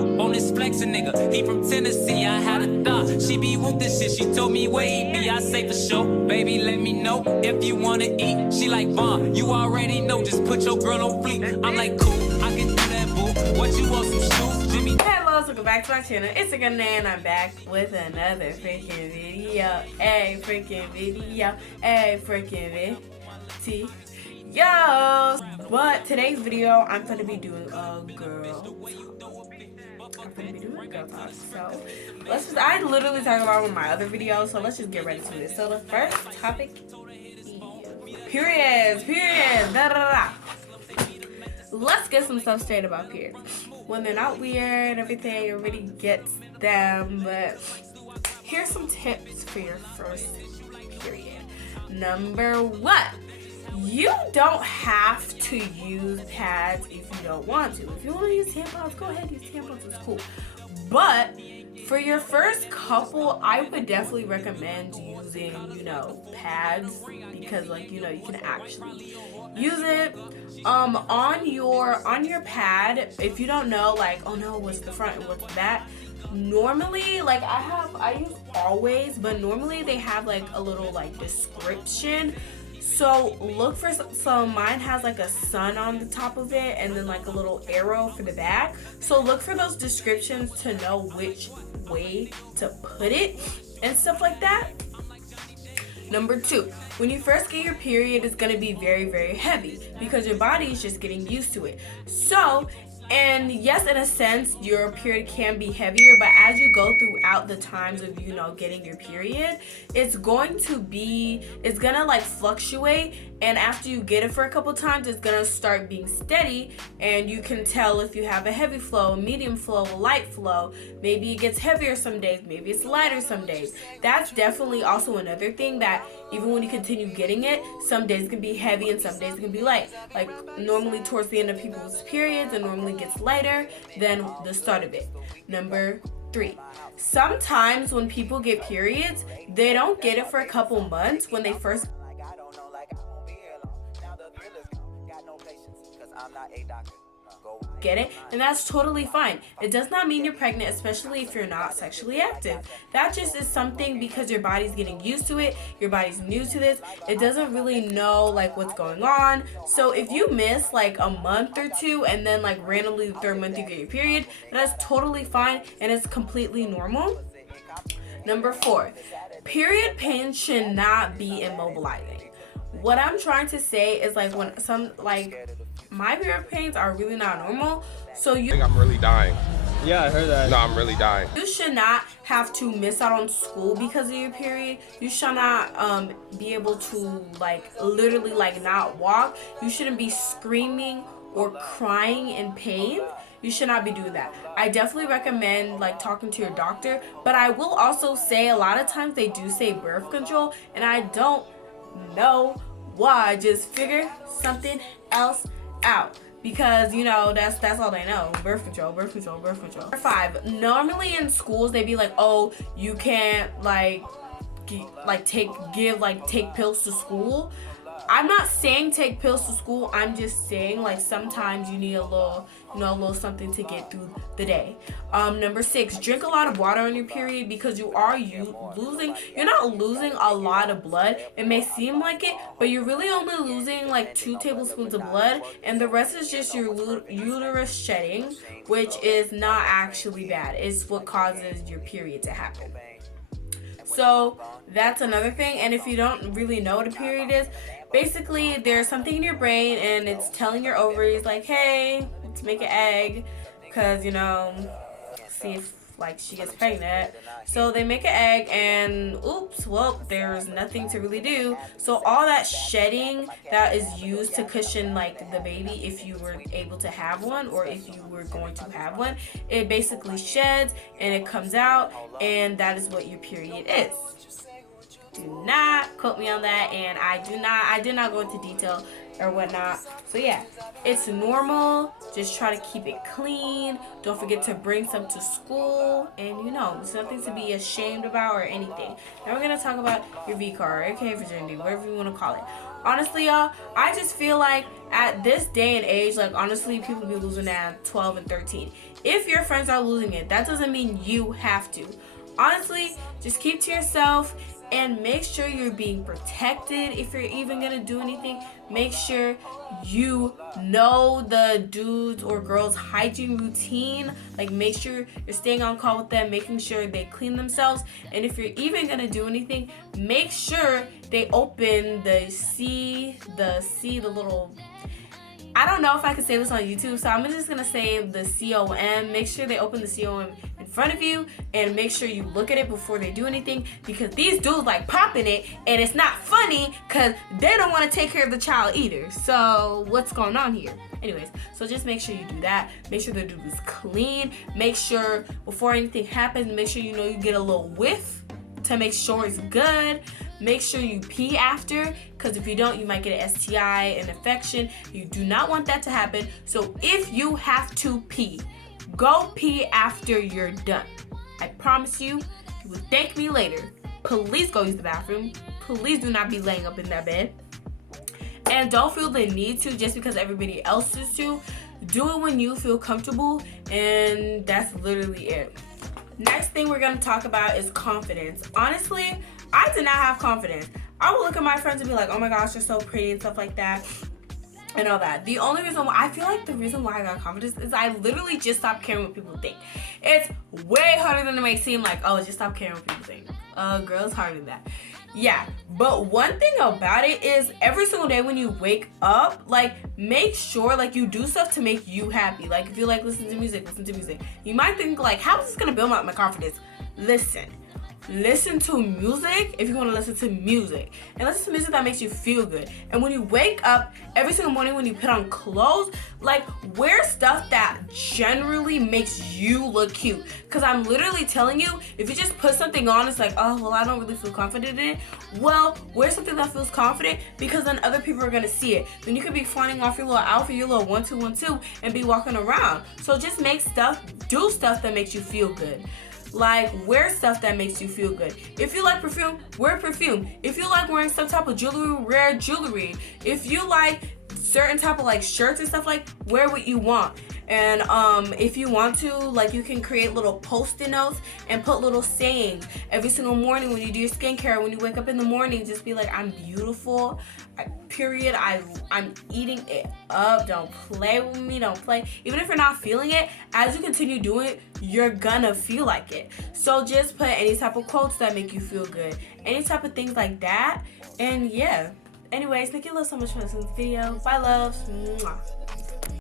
hop on this flexin' nigga. He from Tennessee, I had a thought. She be with this shit, she told me where he be. I say for sure, baby, let me know if you wanna eat. She like, Vaughn, you already know, just put your girl on fleek. I'm like, cool, I can do that, boo. What you want, some shoes, Jimmy? Hello, welcome back to my channel. It's again, and I'm back with another freaking video. A freaking video. But today's video, I'm gonna be doing a girl talk. So I literally talk about in my other videos, so let's just get ready to it. So the first topic is periods. Da, da, da, da. Let's get some stuff straight about periods. When they're not weird, everything, everybody gets them, but here's some tips for your first period. Number one, you don't have to use pads if you don't want to. If you want to use tampons, go ahead, use tampons, it's cool. But for your first couple, I would definitely recommend using, pads, because you can actually use it. On your pad, if you don't know, oh no, what's the front and what's the back, normally, I use Always, but normally they have a little description. So look for some, mine has a sun on the top of it and then a little arrow for the back. So look for those descriptions to know which way to put it and stuff like that. Number two, when you first get your period, it's going to be very, very heavy because your body is just getting used to it. So, and yes, in a sense, your period can be heavier, but as you go throughout the times of, getting your period, it's going to fluctuate. And after you get it for a couple times, it's going to start being steady. And you can tell if you have a heavy flow, a medium flow, a light flow. Maybe it gets heavier some days. Maybe it's lighter some days. That's definitely also another thing that even when you continue getting it, some days can be heavy and some days can be light. Normally towards the end of people's periods, it normally gets lighter than the start of it. Number three, sometimes when people get periods, they don't get it for a couple months when they first get it, and that's totally fine. It does not mean you're pregnant, especially if you're not sexually active. That just is something because your body's getting used to it, your body's new to this, it doesn't really know what's going on. So if you miss a month or two and then randomly the third month you get your period, that's totally fine and it's completely normal. Number four, period pain should not be immobilizing. What I'm trying to say is when some my period pains are really not normal, so I think I'm really dying. Yeah, I heard that. No, I'm really dying. You should not have to miss out on school because of your period. You should not be able to literally not walk. You shouldn't be screaming or crying in pain. You should not be doing that. I definitely recommend talking to your doctor, but I will also say a lot of times they do say birth control, and I don't know why. Just figure something else out, because that's all they know. Birth control. Number five, normally in schools they be oh, you can't take pills to school. I'm not saying take pills to school. I'm just saying sometimes you need a little something to get through the day. Number six, drink a lot of water on your period because you're not losing a lot of blood. It may seem like it, but you're really only losing 2 tablespoons of blood, and the rest is just your uterus shedding, which is not actually bad. It's what causes your period to happen. So that's another thing. And if you don't really know what a period is, basically there's something in your brain and it's telling your ovaries hey, let's make an egg, because see if she gets pregnant. So they make an egg and oops, well, there's nothing to really do. So all that shedding that is used to cushion the baby, if you were able to have one or if you were going to have one, it basically sheds and it comes out, and that is what your period is. Do not quote me on that, and I did not go into detail or whatnot. So yeah, it's normal. Just try to keep it clean. Don't forget to bring some to school, and it's nothing to be ashamed about or anything. Now we're gonna talk about your V card, aka virginity, whatever you want to call it. Honestly, y'all, I just feel like at this day and age, like honestly, people be losing at 12 and 13. If your friends are losing it, that doesn't mean you have to. Honestly, just keep to yourself and make sure you're being protected. If you're even gonna do anything, make sure you know the dudes or girls' hygiene routine. Like, make sure you're staying on call with them, making sure they clean themselves. And if you're even gonna do anything, make sure they open the little, I don't know if I can say this on YouTube, so I'm just gonna say the COM. Make sure they open the COM in front of you, and make sure you look at it before they do anything, because these dudes like popping it, and it's not funny because they don't want to take care of the child either. So what's going on here? Anyways, so just make sure you do that. Make sure the dude is clean. Make sure before anything happens, make sure you know you get a little whiff to make sure it's good. Make sure you pee after, because if you don't, you might get an STI, an infection. You do not want that to happen. So if you have to pee, go pee after you're done. I promise you, you will thank me later. Please go use the bathroom. Please do not be laying up in that bed. And don't feel the need to just because everybody else is to. Do it when you feel comfortable, and that's literally it. Next thing we're going to talk about is confidence. Honestly, I did not have confidence. I would look at my friends and be like, oh my gosh, you're so pretty and stuff like that and all that. The only reason why, I feel like the reason why I got confidence is I literally just stopped caring what people think. It's way harder than it may seem. Like, oh, just stop caring what people think. Girl, it's harder than that. Yeah, but one thing about it is every single day when you wake up, like, make sure, like, you do stuff to make you happy. Like, if you like listen to music. You might think, like, how is this gonna build up my confidence? Listen to music if you want to listen to music, and listen to music that makes you feel good. And when you wake up every single morning, when you put on clothes, like, wear stuff that generally makes you look cute. Because I'm literally telling you, if you just put something on, it's like, oh, well, I don't really feel confident in it. Well, wear something that feels confident, because then other people are going to see it. Then you could be fawning off your little outfit, your little 1-2-1-2, and be walking around. So just do stuff that makes you feel good. Like, wear stuff that makes you feel good. If you like perfume, wear perfume. If you like wearing some type of jewelry, wear jewelry. If you like certain type of like shirts and stuff, like, wear what you want. And if you want to, like, you can create little post-it notes and put little sayings every single morning when you do your skincare. When you wake up in the morning, just be like, I'm beautiful. Period. I'm eating it up. Don't play with me. Don't play. Even if you're not feeling it, as you continue doing it, you're gonna feel like it. So just put any type of quotes that make you feel good. Any type of things like that. And yeah. Anyways, thank you so much for listening to the video. Bye, loves. Mwah.